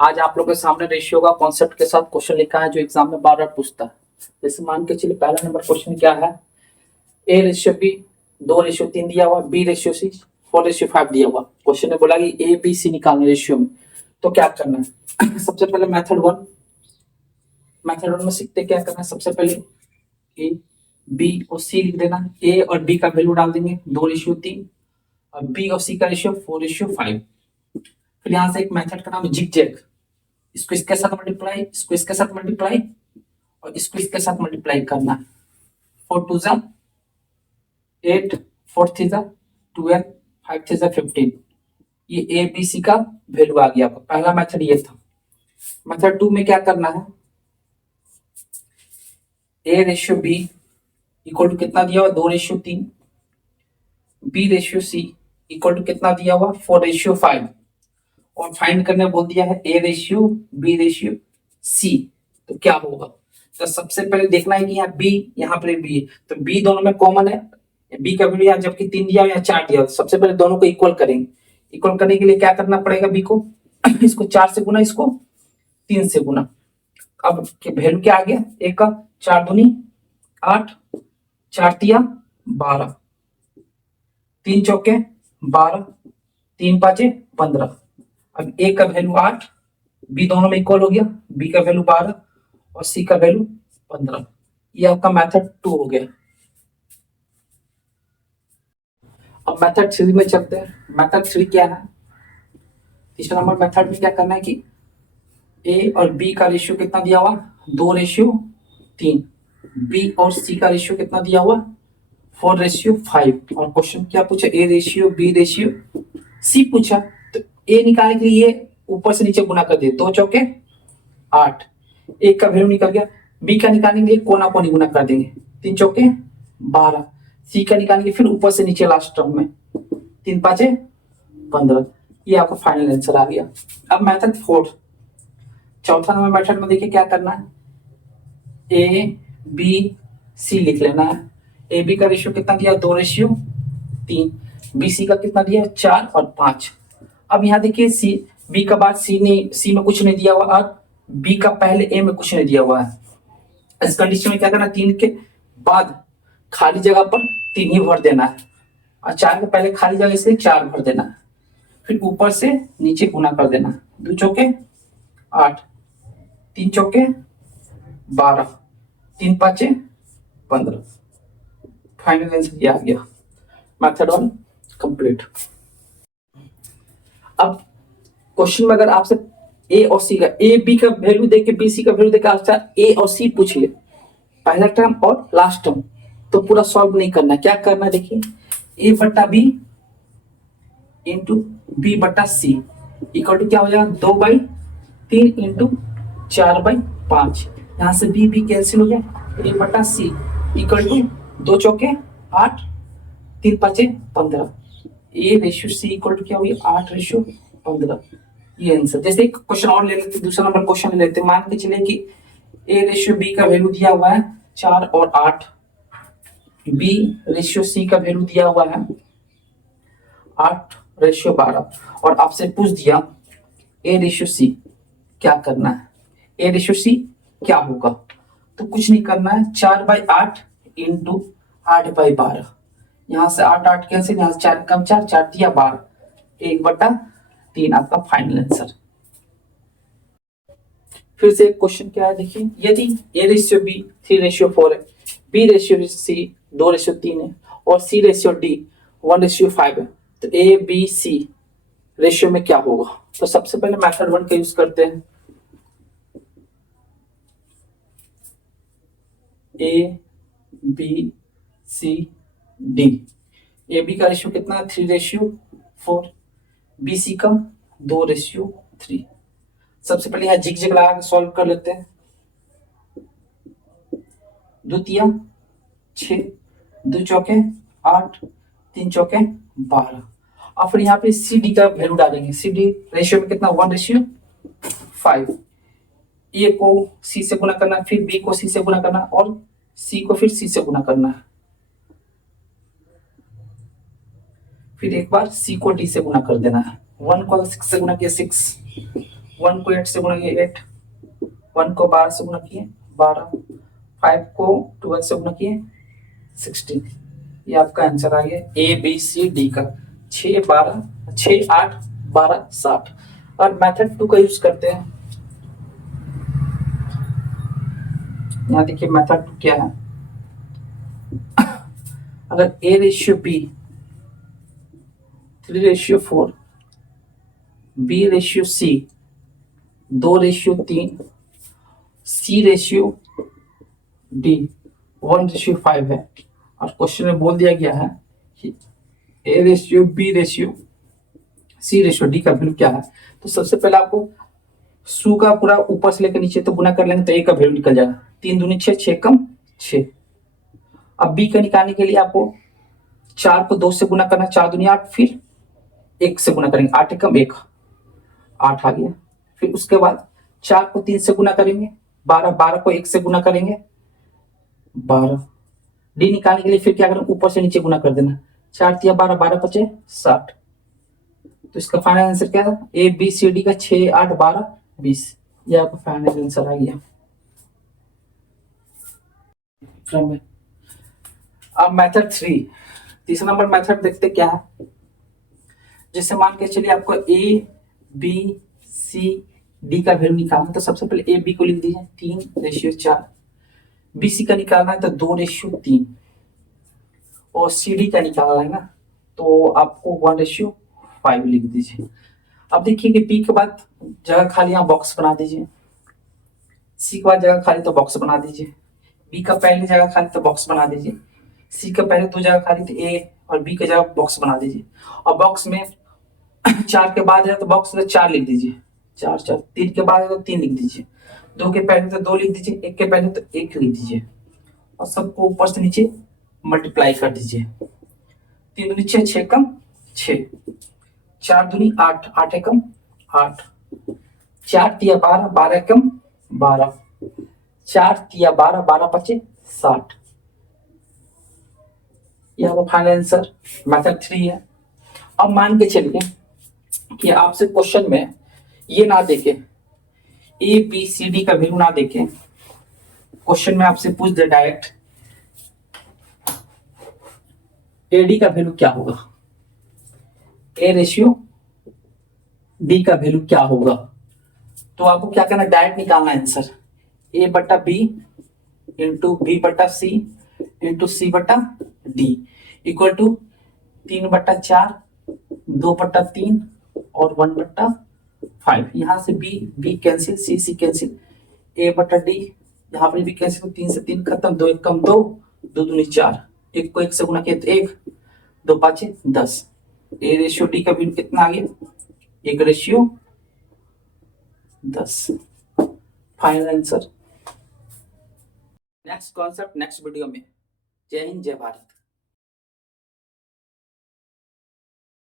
आज आप लोगों के सामने रेशियो का कॉन्सेप्ट के साथ क्वेश्चन लिखा है जो एग्जाम में बार बार पूछता है। जैसे मान के चलिए पहला नंबर क्वेश्चन क्या है, ए रेशियो बी 2:3 दिया हुआ, बी रेशियो सी 4:5 दिया हुआ। क्वेश्चन ने बोला कि ए बी सी निकालना रेशियो में, तो क्या करना है। सबसे पहले मेथड वन में सीखते क्या करना है। सबसे पहले ए बी और सी लिख देना। ए और बी का वैल्यू डाल देंगे 2:3 और बी और सी का रेशियो 4:5। फिर यहां से एक मेथड का नाम है जिग जैग। इसको इसके साथ मल्टीप्लाई, इसको इसके साथ मल्टीप्लाई और इसको इसके साथ मल्टीप्लाई करना है। 4 2 जा 8, 4 3 जा 12, 5 3 जा 15। ये ए बी सी का वैल्यू आ गया। पहला मेथड ये था। मेथड 2 में क्या करना है, A ratio B equal to कितना दिया हुआ 2:3, B ratio C equal to कितना दिया हुआ 4:5 और फाइंड करने बोल दिया है A ratio B ratio C. तो क्या होगा, तो सबसे पहले देखना है कि यहाँ बी, यहाँ पर बी है, तो बी दोनों में कॉमन है। बी का वैल्यू यहाँ जबकि 3 दिया या 4 दिया, सबसे पहले दोनों को इक्वल करेंगे। इक्वल करने के लिए क्या करना पड़ेगा, बी को इसको 4 से गुना, इसको 3 से गुना। अब वैल्यू क्या आ गया, एक का 4 दूनी 8, 4 तिया 12, 3 चौके 12, 3 पांचे 15। अब ए का वैल्यू 8, बी दोनों में इक्वल हो गया, बी का वैल्यू 12 और सी का वैल्यू 15। ये आपका मेथड 2 हो गया। अब मेथड 3 में चलते हैं। मेथड 3 क्या है, तीसरा नंबर मेथड में क्या करना है कि ए और बी का रेशियो कितना दिया हुआ 2:3, बी और सी का रेशियो कितना दिया हुआ 4:5। और क्वेश्चन क्या पूछा, A ratio B ratio C पूछा। तो ए निकालने के लिए ऊपर से नीचे गुना कर दिए, 2 चौके 8, एक का वैल्यू निकल गया। बी का निकालने के लिए कोना कोनी गुना कर देंगे, 3 चौके 12, सी का निकालेंगे फिर ऊपर से नीचे लास्ट टर्म में 3 पांचे 15। ये आपका फाइनल आंसर आ गया। अब मेथड 4, चौथा नंबर मेथड में देखिए क्या करना है, ए बी सी लिख लेना है। ए बी का रेशियो कितना दिया 2:3, बी सी का कितना दिया 4 और 5। अब यहाँ देखिए सी बी का बाद सी ने सी में कुछ नहीं दिया हुआ और बी का पहले ए में कुछ नहीं दिया हुआ है। इस कंडीशन में क्या करना, 3 के बाद खाली जगह पर 3 ही भर देना है और 4 के पहले खाली जगह इसलिए 4 भर देना है। फिर ऊपर से नीचे गुना कर देना, 2 चौके 8, 3 चौके 12, 3 पांचे 15। फाइनल आंसर ये आ गया। Method 1 complete. अब क्वेश्चन में अगर आपसे ए और सी का, ए बी का वैल्यू देके बी सी का वैल्यू देके आपसे ए और सी पूछ ले, पहला टर्म और लास्ट टर्म, तो पूरा सॉल्व नहीं करना। क्या करना है देखिए, ए बट्टा बी इंटू बी बट्टा सी इक्वल टू क्या हो जाएगा 2/3 इंटू 4/5। यहां से बी बी कैंसिल हो गया, ए बट्टा सी इक्वल टू 2 चौके 8, 3 पांचे 15। A ratio C equal to क्या हुई 8:15। ये आंसर। जैसे एक क्वेश्चन और ले लेते, दूसरा नंबर क्वेश्चन ले लेते। मान के चले कि ए रेशियो बी का वैल्यू दिया हुआ है 4 और 8, बी रेशियो सी का वैल्यू दिया हुआ है 8:12 और आपसे पूछ दिया ए रेशियो सी क्या करना है, ए रेशियो सी क्या होगा। तो कुछ नहीं करना है, 4/8 इंटू 8/12। यहां से 8 8 कैंसिल, यहां से 4 कम 4 4 दिया 12, 1/3 आपका फाइनल आंसर। फिर से क्वेश्चन क्या है देखिए, यदि ए रेशियो बी 3:4 है, बी रेशियो सी 2:3 है और सी रेशियो डी 1:5 है, तो ए बी सी रेशियो में क्या होगा। तो सबसे पहले मेथड 1 का यूज करते हैं। A B C D, A B का रेशियो कितना 3:4, बी सी का 2:3। सबसे पहले यहाँ जिग जिग लगा के सॉल्व कर लेते हैं। द्वितीय 6, 2 चौके 8, 3 चौके 12। और फिर यहाँ पे सी डी का वैल्यू डालेंगे। सी डी रेशियो में कितना 1:5। ए को सी से गुना करना, फिर बी को सी से गुना करना और सी को फिर सी से गुना करना है, फिर एक बार सी को डी से गुना कर देना है। 1 को 6 से गुना किया 6, 1 को 8 से गुणा किए 8, 1 को 12 से गुणा किए 12, 5 को 12 से गुणा किए 16। ये आपका आंसर आ गया ए बी सी डी का 6 12 6 8 12 60। और मेथड 2 का यूज करते हैं। यहाँ देखिए मेथड 2 क्या है। अगर A ratio B 3:4, B ratio C 2:3, C ratio D 1:5 है, और क्वेश्चन में बोल दिया गया है कि A ratio B ratio C ratio D का वैल्यू क्या है। तो सबसे पहले आपको सू का पूरा ऊपर से लेकर नीचे तो गुना कर लेंगे तो ए का वैल्यू निकल जाएगा। 3 दूनी 6, 6 कम 6। अब बी का निकालने के लिए आपको 4 को 2 से गुना करना, 4 दूनी 8, फिर 1 से गुना करेंगे, 8 कम 1, 8 आ गया। फिर उसके बाद 4 को 3 से गुना करेंगे 12, 12 को 1 से गुना करेंगे 12। डी निकालने के लिए फिर क्या करें, ऊपर से नीचे गुना कर देना, 4 तिया 12, 12 पचे 60। तो इसका फाइनल आंसर क्या था, ए बी सी डी का 6 8 12 20। ये आपका फाइनल आंसर आ गया। अब मेथड 3, तीसरा नंबर मेथड देखते क्या है। जैसे मान के चलिए आपको ए बी सी डी का वैल्यू निकालना है, तो सबसे पहले ए बी को लिख दीजिए 3:4, बी सी का निकालना है तो 2:3, और सी डी का निकालना है ना तो आपको 1:5 लिख दीजिए। अब देखिए कि बी के बाद जगह खाली यहाँ बॉक्स बना दीजिए, सी के बाद जगह खाली तो बॉक्स बना दीजिए, बी का पहले जगह खाली तो बॉक्स बना दीजिए, सी का पहले 2 जगह खाली तो ए और बी का जगह बॉक्स बना दीजिए। और बॉक्स में 4 के बाद है तो बॉक्स में 4 लिख दीजिए, 4 4, 3 के बाद है तो 3 लिख दीजिए, 2 के पहले तो 2 लिख दीजिए, 1 के पहले तो 1 लिख दीजिए, और सबको ऊपर से नीचे मल्टीप्लाई कर दीजिए। 3 दूनी 6, 6 कम 6, 4 दूनी 8, 8 एकम 8, 4 तिया 12, 12 एकम 12, 4 तिया 12, 12 पचे 60। यह वो फाइनल आंसर मेथड 3 है। अब मान के चलिए कि आपसे क्वेश्चन में ये ना देखे, ए बी सी डी का वैल्यू ना देखे, क्वेश्चन में आपसे पूछ दे डायरेक्ट ए डी का वैल्यू क्या होगा, ए रेशियो डी का वैल्यू क्या होगा। तो आपको क्या करना है, डायरेक्ट निकालना आंसर, ए बटा बी इंटू बी बटा सी इंटू सी बटा डी इक्वल टू 3/4, 2/3 और 1/5। यहां से बी बी कैंसिल, सी सी कैंसिल, ए बटा डी यहाँ पर भी कैंसिल, 3 से 3 खत्म, 2 1 कम 2, 2 दूनी 4, 1 को 1 से गुना किया तो 1, 2 5 10। ए रेशियो डी का वैल्यू कितना आ गया, 1:10। Final answer. Next concept next video में। जय हिंद जय भारत।